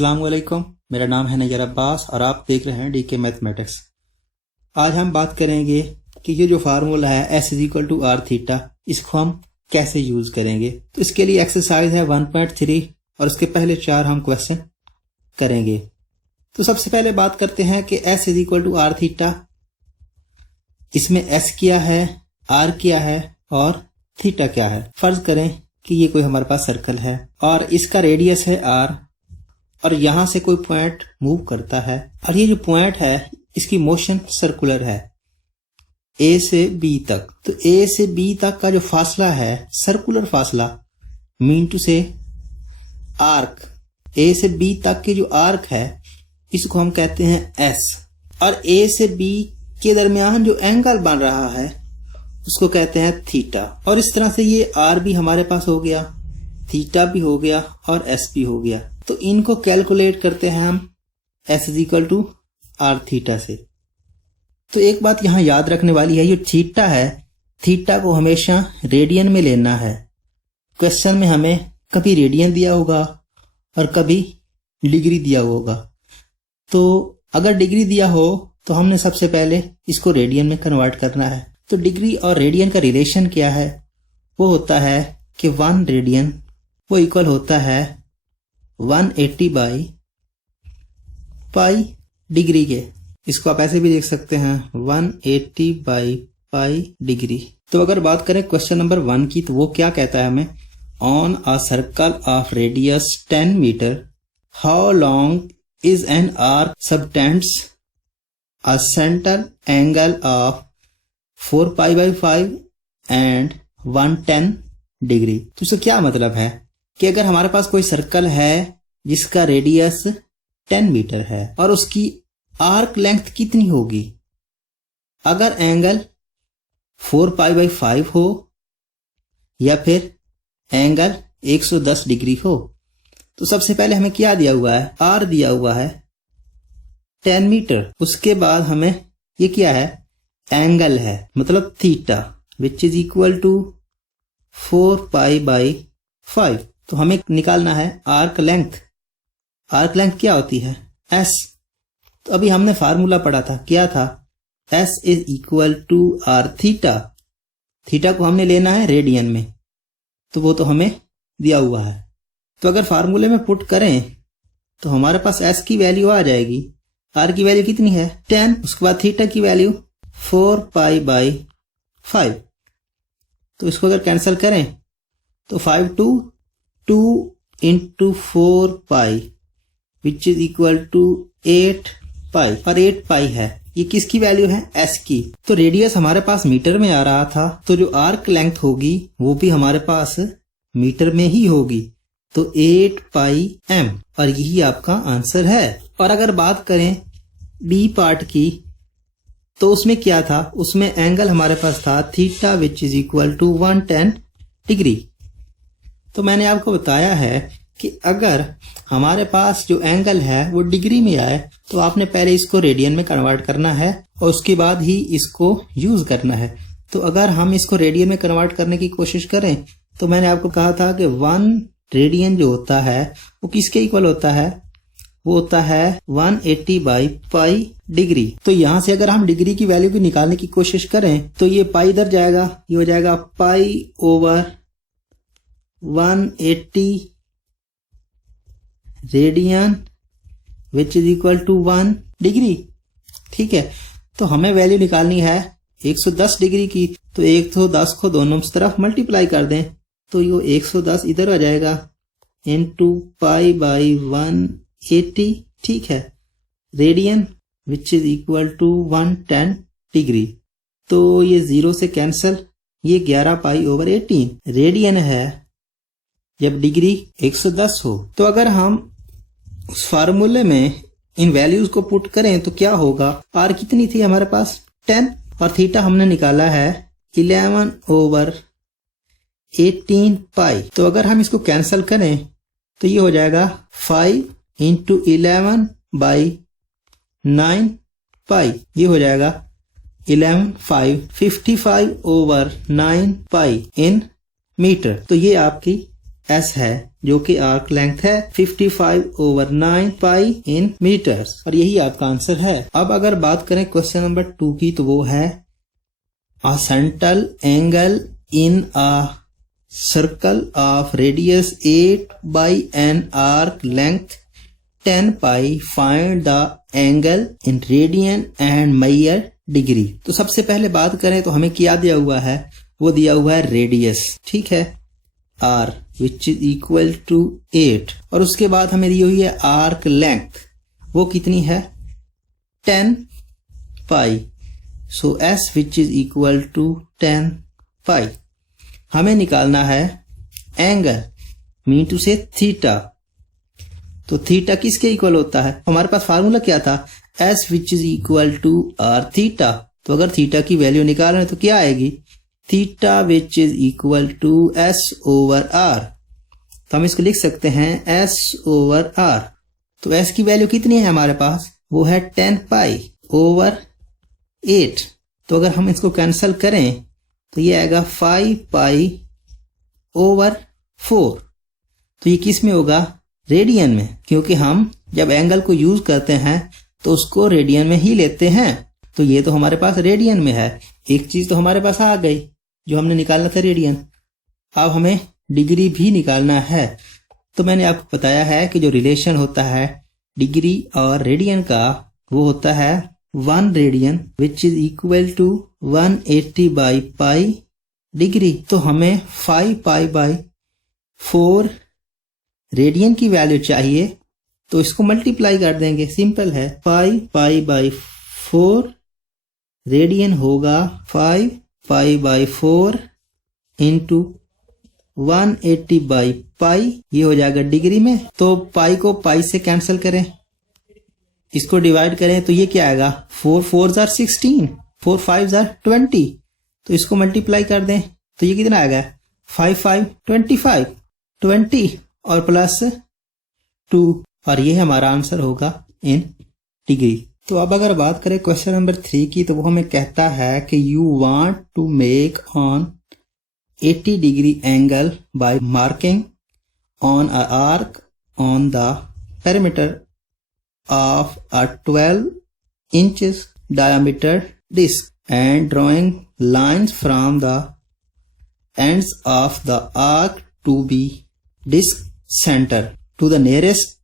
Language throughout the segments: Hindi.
अस्सलाम वालेकुम, मेरा नाम है नैयर अब्बास और आप देख रहे हैं डीके मैथमेटिक्स। आज हम बात करेंगे कि ये जो फार्मूला है S equal to are theta, इसको हम कैसे यूज करेंगे। तो इसके लिए एक्सरसाइज है 1.3 और उसके पहले 4 हम क्वेश्चन करेंगे। तो सबसे पहले बात करते हैं कि S equal to are theta, इसमें S क्या है, R क्या है और थीटा क्या है। फर्ज करें कि ये कोई हमारे पास सर्कल है और इसका रेडियस है R और यहां से कोई पॉइंट मूव करता है और ये जो पॉइंट है इसकी मोशन सर्कुलर है A से B तक। तो A से B तक का जो फासला है, सर्कुलर फासला, मीन टू से आर्क, A से B तक की जो आर्क है इसको हम कहते हैं S, और A से B के दरमियान जो एंगल बन रहा है उसको कहते हैं थीटा। और इस तरह से ये R भी हमारे पास हो गया, थीटा भी हो गया और S भी हो गया। तो इनको कैलकुलेट करते हैं हम S equal to are theta से। तो एक बात यहां याद रखने वाली है, ये थीटा है, थीटा को हमेशा रेडियन में लेना है। क्वेश्चन में हमें कभी रेडियन दिया होगा और कभी डिग्री दिया होगा। तो अगर डिग्री दिया हो तो हमने सबसे पहले इसको रेडियन में कन्वर्ट करना है। तो डिग्री और रेडियन का रिलेशन क्या है, वो होता है कि 1 रेडियन वो इक्वल होता है 180 बाई पाई डिग्री के। इसको आप ऐसे भी देख सकते हैं 180 बाई पाई डिग्री। तो अगर बात करें क्वेश्चन नंबर 1 की, तो वो क्या कहता है हमें, on a circle of radius 10 metre how long is an arc subtends a centre angle of 4 pi by 5 and 110 degree. तो इसका क्या मतलब है कि अगर हमारे पास कोई सर्कल है जिसका रेडियस 10 मीटर है और उसकी आर्क लेंथ कितनी होगी, अगर एंगल 4 पाई बाई 5 हो या फिर एंगल 110 डिग्री हो। तो सबसे पहले हमें क्या दिया हुआ है, R दिया हुआ है 10 मीटर। उसके बाद हमें ये क्या है, एंगल है, मतलब theta, which is equal to 4 pi by 5। तो हमें निकालना है आर्क लेंथ। आर्क लेंथ क्या होती है, S। तो अभी हमने फार्मूला पढ़ा था, क्या था, S is equal to are theta. Theta को हमने लेना है रेडियन में, तो वो तो हमें दिया हुआ है। तो अगर फार्मूले में पुट करें तो हमारे पास S की वैल्यू आ जाएगी, R की वैल्यू कितनी है 10, उसके बाद थीटा की वैल्यू 4 पाई बाई 5। तो इसको अगर कैंसिल करें तो 5 two 2 into 4 pi which is equal to 8 pi, और 8 पाई है, ये किसकी वैल्यू है, S की। तो रेडियस हमारे पास मीटर में आ रहा था, तो जो आर्क लेंथ होगी वो भी हमारे पास मीटर में ही होगी, तो 8 पाई m, और यही आपका आंसर है। और अगर बात करें B पार्ट की, तो उसमें क्या था, उसमें एंगल हमारे पास था theta which is equal to 110 degree. तो मैंने आपको बताया है कि अगर हमारे पास जो एंगल है वो डिग्री में आए तो आपने पहले इसको रेडियन में कन्वर्ट करना है और उसके बाद ही इसको यूज करना है। तो अगर हम इसको रेडियन में कन्वर्ट करने की कोशिश करें तो मैंने आपको कहा था कि 1 रेडियन जो होता है वो किसके इक्वल होता है, वो होता है 180 बाई पाई डिग्री। तो यहां से अगर हम डिग्री की वैल्यू भी निकालने की कोशिश करें तो ये पाई इधर जाएगा, ये हो जाएगा pi over 180 radian which is equal to 1 degree. ठीक है, तो हमें वैल्यू निकालनी है 110 डिग्री की। तो 110 को दोनों तरफ मल्टीप्लाई कर दें तो ये 110 इधर आ जाएगा इनटू पाई बाई 180। ठीक है, radian which is equal to 110 degree. तो ये 0 से कैंसल, ये 11 पाई ओवर 18 रेडियन है जब डिग्री 110 हो। तो अगर हम उस फार्मूले में इन वैल्यूज को पुट करें तो क्या होगा, R कितनी थी हमारे पास 10 और थीटा हमने निकाला है 11 ओवर 18 पाई। तो अगर हम इसको कैंसल करें तो ये हो जाएगा 5 इंटू 11 बाई 9 पाई, ये हो जाएगा 55 ओवर 9 पाई इन मीटर। तो ये आपकी एस है जो कि आर्क लेंथ है 55/9 पाई इन मीटर्स, और यही आपका आंसर है। अब अगर बात करें क्वेश्चन नंबर 2 की, तो वो है a central angle in a circle of radius 8 by an arc length 10 pi, find the angle in radian and measure degree. तो सबसे पहले बात करें तो हमें क्या दिया हुआ है, वो दिया हुआ है रेडियस, ठीक है, r which is equal to 8, और उसके बाद हमें दी हुई है आर्क लेंथ, वो कितनी है 10 pi, so S which is equal to 10 pi. हमें निकालना है angle, mean to say theta, तो थीटा किसके इक्वल होता है, हमारे पास फार्मूला क्या था, S which is equal to are theta. तो अगर थीटा की वैल्यू निकाल रहे हैं तो क्या आएगी, theta which is equal to s over r. तो हम इसको लिख सकते हैं एस ओवर आर। तो एस की वैल्यू कितनी है हमारे पास, वो है 10 पाई ओवर 8। तो अगर हम इसको कैंसिल करें तो ये आएगा 5 पाई ओवर 4। तो ये किस में होगा, रेडियन में, क्योंकि हम जब एंगल को यूज करते हैं तो उसको रेडियन में ही लेते हैं। तो ये तो हमारे पास रेडियन में है, एक चीज तो हमारे पास आ गई जो हमने निकालना था रेडियन। अब हमें डिग्री भी निकालना है। तो मैंने आपको बताया है कि जो रिलेशन होता है डिग्री और रेडियन का, वो होता है 1 radian which is equal to 180 by pi degree. तो हमें 5 पाई बाई 4 रेडियन की वैल्यू चाहिए, तो इसको मल्टीप्लाई कर देंगे, सिंपल है। 5 पाई बाई 4 रेडियन होगा 5 पाई बाई 4 इंटू 180 बाई पाई, ये हो जाएगा डिग्री में। तो पाई को पाई से कैंसिल करें, इसको डिवाइड करें तो ये क्या आएगा, 4 4 जार 16, 4 5 जार 20। तो इसको मल्टीप्लाई कर दें तो ये कितना आएगा, 5 5 25, 20 और प्लस 2, और ये हमारा आंसर होगा इन डिग्री। तो अब अगर बात करें क्वेश्चन नंबर 3 की, तो वो हमें कहता है कि you want to make on 80 degree angle by marking on a arc on the perimeter of a 12 inches diameter disc and drawing lines from the ends of the arc to be disc center to the nearest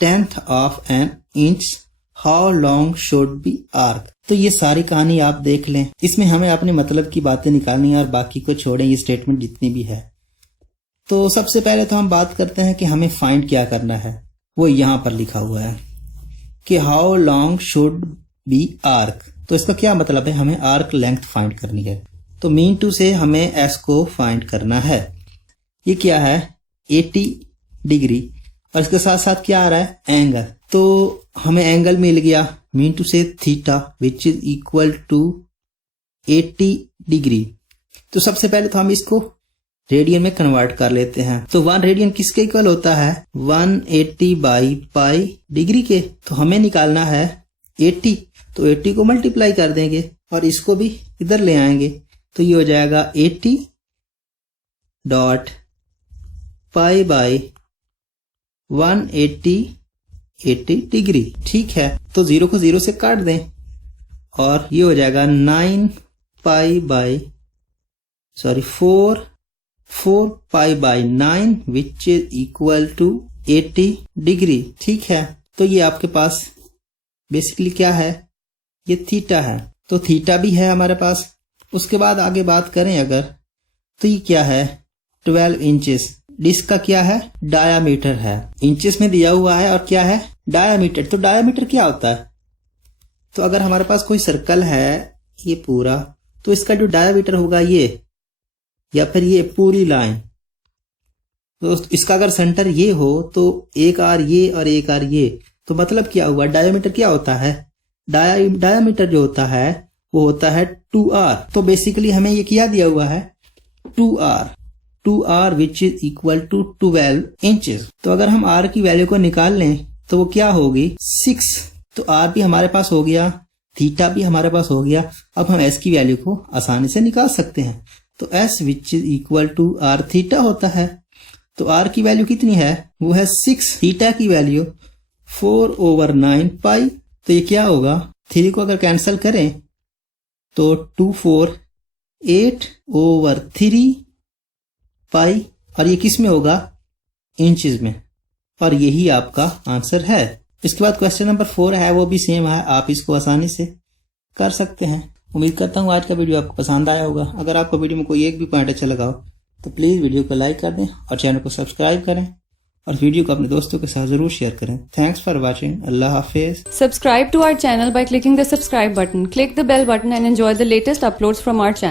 tenth of an inch. How long should be arc? तो ये सारी कहानी आप देख लें, इसमें हमें अपने मतलब की बातें निकालनी है और बाकी को छोड़ें, ये स्टेटमेंट जितनी भी है। तो सबसे पहले तो हम बात करते हैं कि हमें फाइंड क्या करना है, वो यहां पर लिखा हुआ है कि how long should be arc. तो इसका क्या मतलब है, हमें आर्क लेंथ फाइंड करनी है। तो मीन टू से हमें एस को फाइंड करना है। ये क्या है 80 डिग्री, और इसके साथ साथ क्या आ रहा है एंगल। तो हमें एंगल मिल गया mean to say theta which is equal to 80 degree. तो सबसे पहले तो हम इसको रेडियन में कन्वर्ट कर लेते हैं। तो 1 रेडियन किसके इक्वल होता है, 180 बाई पाई डिग्री के। तो हमें निकालना है 80, तो 80 को मल्टीप्लाई कर देंगे और इसको भी इधर ले आएंगे, तो ये हो जाएगा 80 डॉट पाई बाई 180 डिग्री, ठीक है। तो 0 को 0 से काट दें और ये हो जाएगा 9 pi by 4 pi by 9 which is equal to 80 degree, ठीक है। तो ये आपके पास बेसिकली क्या है, ये थीटा है। तो थीटा भी है हमारे पास। उसके बाद आगे बात करें अगर, तो ये क्या है 12 इंचेस। डिस्क का क्या है, डायामीटर है, इंचेस में दिया हुआ है, और क्या है डायामीटर। तो डायामीटर क्या होता है, तो अगर हमारे पास कोई सर्कल है ये पूरा, तो इसका जो डायामीटर होगा ये, या फिर ये पूरी लाइन, तो इसका अगर सेंटर ये हो तो एक आर ये और एक आर ये, तो मतलब क्या हुआ, डायामीटर क्या होता है, डायामीटर जो होता है वो होता है 2r। तो बेसिकली हमें ये क्या दिया हुआ है 2r which is equal to 12 inches. तो अगर हम r की वैल्यू को निकाल लें तो वो क्या होगी 6। तो r भी हमारे पास हो गया, थीटा भी हमारे पास हो गया। अब हम s की वैल्यू को आसानी से निकाल सकते हैं। तो s which is equal to r theta होता है। तो r की वैल्यू कितनी है, वो है 6, थीटा की वैल्यू 4/9 पाई। तो ये क्या होगा, 3 को अगर कैंसिल करें तो 2 4 8/3 पाई, और ये किस में होगा, इंचेस में, और यही आपका आंसर है। इसके बाद क्वेश्चन नंबर 4 है, वो भी सेम है, आप इसको आसानी से कर सकते हैं। उम्मीद करता हूँ आज का वीडियो आपको पसंद आया होगा। अगर आपको वीडियो में कोई एक भी पॉइंट अच्छा लगा हो तो प्लीज़ वीडियो को लाइक कर दें और चैनल को सब्सक्राइब करें और वीडियो को अपने दोस्तों के साथ ज़रूर शेयर करें। Thanks for watching. अल्लाह हाफिज़। Subscribe to our channel by clicking the subscribe button. Click the bell button and enjoy the latest uploads from our channel.